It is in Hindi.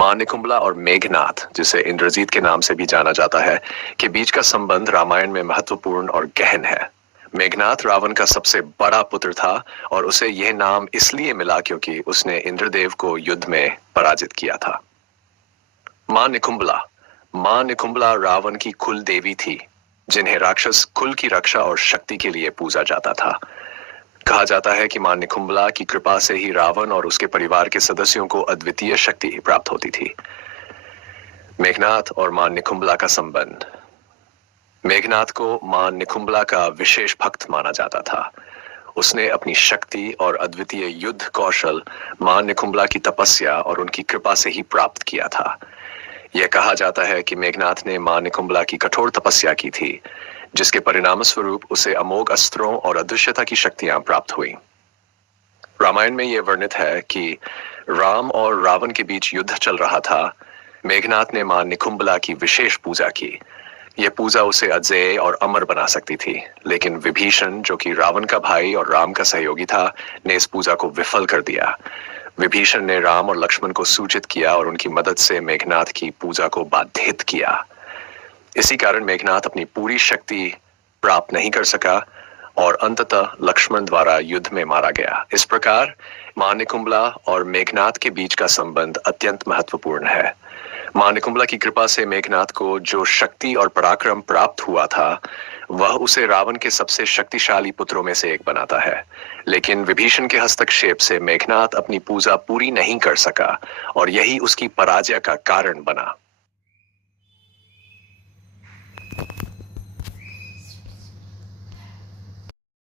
मां निकुंभला और मेघनाथ, जिसे इंद्रजीत के नाम से भी जाना जाता है, के बीच का संबंध रामायण में महत्वपूर्ण और गहन है। मेघनाथ रावण का सबसे बड़ा पुत्र था और उसे यह नाम इसलिए मिला क्योंकि उसने इंद्रदेव को युद्ध में पराजित किया था। मां निकुंभला रावण की कुल देवी थी, जिन्हें राक्षस कुल की रक्षा और शक्ति के लिए पूजा जाता था। कहा जाता है कि मां निकुंभला की कृपा से ही रावण और उसके परिवार के सदस्यों को अद्वितीय शक्ति प्राप्त होती थी। मेघनाथ और मां निकुंभला का संबंध। मेघनाथ को मां निकुंभला का विशेष भक्त माना जाता था। उसने अपनी शक्ति और अद्वितीय युद्ध कौशल मां निकुंभला की तपस्या और उनकी कृपा से ही प्राप्त किया था। यह कहा जाता है कि मेघनाथ ने मां निकुंभला की कठोर तपस्या की थी, जिसके परिणाम स्वरूप उसे अमोघ अस्त्रों और अदृश्यता की शक्तियां प्राप्त हुई। रामायण में यह वर्णित है कि राम और रावण के बीच युद्ध चल रहा था। मेघनाथ ने मां निकुंभला की विशेष पूजा की। यह पूजा उसे अजेय और अमर बना सकती थी, लेकिन विभीषण, जो कि रावण का भाई और राम का सहयोगी था, ने इस पूजा को विफल कर दिया। विभीषण ने राम और लक्ष्मण को सूचित किया और उनकी मदद से मेघनाथ की पूजा को बाधित किया। इसी कारण मेघनाथ अपनी पूरी शक्ति प्राप्त नहीं कर सका और अंततः लक्ष्मण द्वारा युद्ध में मारा गया। इस प्रकार मां निकुंभला और मेघनाथ के बीच का संबंध अत्यंत महत्वपूर्ण है। मां निकुंभला की कृपा से मेघनाथ को जो शक्ति और पराक्रम प्राप्त हुआ था, वह उसे रावण के सबसे शक्तिशाली पुत्रों में से एक बनाता है। लेकिन विभीषण के हस्तक्षेप से मेघनाथ अपनी पूजा पूरी नहीं कर सका और यही उसकी पराजय का कारण बना।